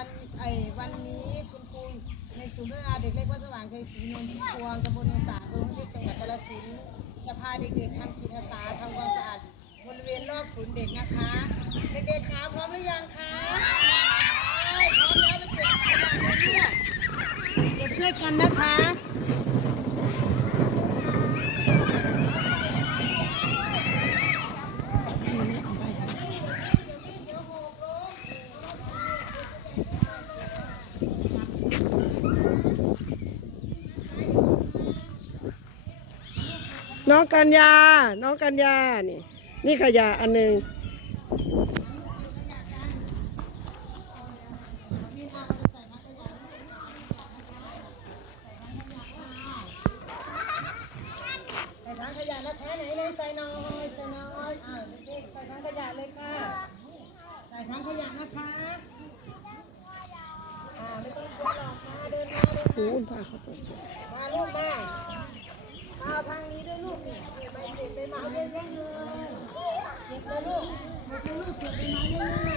วันไอ้วันนี้คุณครูในศูนย์พัฒนาเด็กเล็กวัดสว่างไทยศรีนนท์ชิพวงตำบลหนองสาอำเภอเมือจังหวัดกาฬสินธุ์จะพาเด็กๆทำกิจอาสาทำความสะอาดบริเวณรอบศูนย์เด็กนะคะ เด็กๆคะพร้อมหรือยังคะพร้อมแล้วไปเก็บขยะเลยเนี่ยเก็บช่วยกันนะคะ น้องกัญญา น้องกัญญา นี่ นี่ขยะอันหนึ่งใส่ถังขยะนะคะไหนเลยใส่น้อยใส่น้อยอ่าเด็กใส่ถังขยะเลยค่ะ ใส่ถังขยะนะคะอ่าไม่ต้องกลัวหรอกค่ะเดิน มาเดินพาเขาไปมาลูกมามาทางนี้ด้วยลูกไปเก็บไปมาเยอะๆเลยเก็บไปลูกเก็บไปลูกเก็บไปมาเยอะๆ